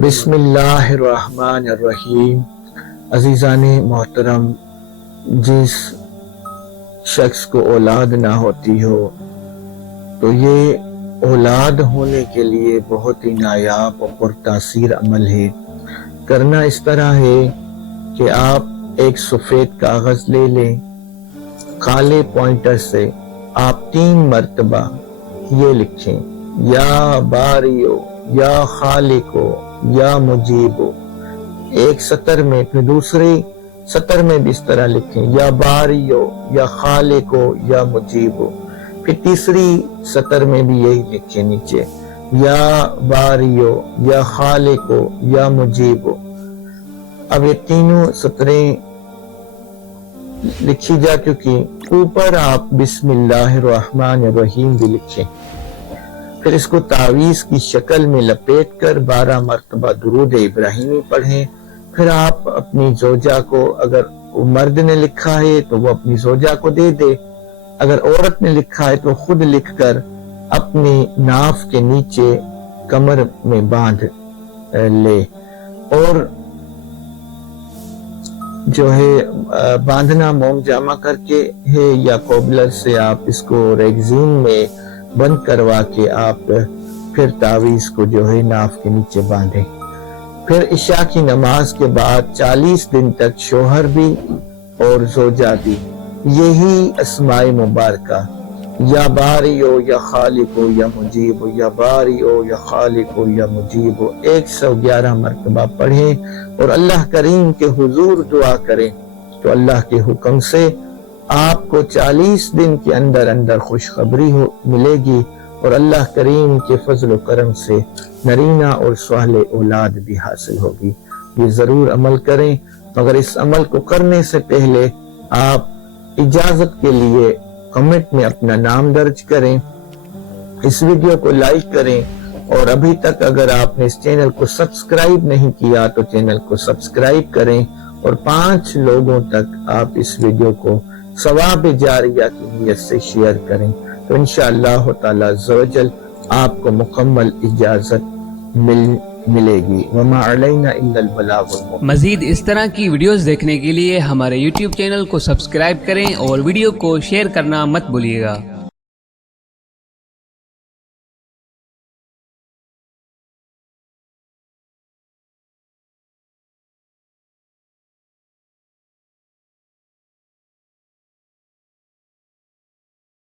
بسم اللہ الرحمن الرحیم۔ عزیزان محترم، جس شخص کو اولاد نہ ہوتی ہو تو یہ اولاد ہونے کے لیے بہت ہی نایاب اور پرتاثیر عمل ہے۔ کرنا اس طرح ہے کہ آپ ایک سفید کاغذ لے لیں، کالے پوائنٹر سے آپ 3 مرتبہ یہ لکھیں: یا باریو، یا خالقو، یا مجیبو۔ ایک سطر میں، پھر دوسری سطر میں بھی اس طرح لکھیں: یا باریو، یا خالقو، یا مجیبو۔ پھر تیسری سطر میں بھی یہی لکھیں نیچے: یا باریو، یا خالقو، یا مجیبو۔ اب یہ تینوں سطریں لکھی جا چکی، اوپر آپ بسم اللہ الرحمن الرحیم بھی لکھیں۔ پھر اس کو تعویذ کی شکل میں لپیٹ کر 12 مرتبہ درود ابراہیمی پڑھیں۔ پھر آپ اپنی زوجہ کو، اگر وہ مرد نے لکھا ہے تو وہ اپنی زوجہ کو دے دے، اگر عورت نے لکھا ہے تو خود لکھ کر اپنی ناف کے نیچے کمر میں باندھ لے، اور جو ہے باندھنا موم جامہ کر کے ہے، یا کوبلر سے آپ اس کو ریگزین میں بند کروا کے آپ پھر تعویذ کو جو ہے ناف کے نیچے باندھیں۔ پھر عشاء کی نماز کے بعد 40 دن تک شوہر بھی اور زوجہ بھی یہی اسماء مبارکہ یا باریو، یا خالقو، یا مجیبو، یا باریو، یا خالقو، یا مجیبو 111 مرتبہ پڑھیں، اور اللہ کریم کے حضور دعا کریں تو اللہ کے حکم سے آپ کو 40 دن کے اندر اندر خوشخبری ملے گی، اور اللہ کریم کے فضل و کرم سے نرینہ اور صالح اولاد بھی حاصل ہوگی۔ یہ ضرور عمل کریں، مگر اس عمل کو کرنے سے پہلے آپ اجازت کے لیے کمنٹ میں اپنا نام درج کریں، اس ویڈیو کو لائک کریں، اور ابھی تک اگر آپ نے اس چینل کو سبسکرائب نہیں کیا تو چینل کو سبسکرائب کریں، اور 5 لوگوں تک آپ اس ویڈیو کو ثواب جاریہ کی نیت سے شیئر کریں، تو انشاءاللہ تعالی عز و جل آپ کو مکمل اجازت ملے گی۔ وما علینا الا البلاغ المبین۔ مزید اس طرح کی ویڈیوز دیکھنے کے لیے ہمارے YouTube چینل کو سبسکرائب کریں اور ویڈیو کو شیئر کرنا مت بھولیے گا۔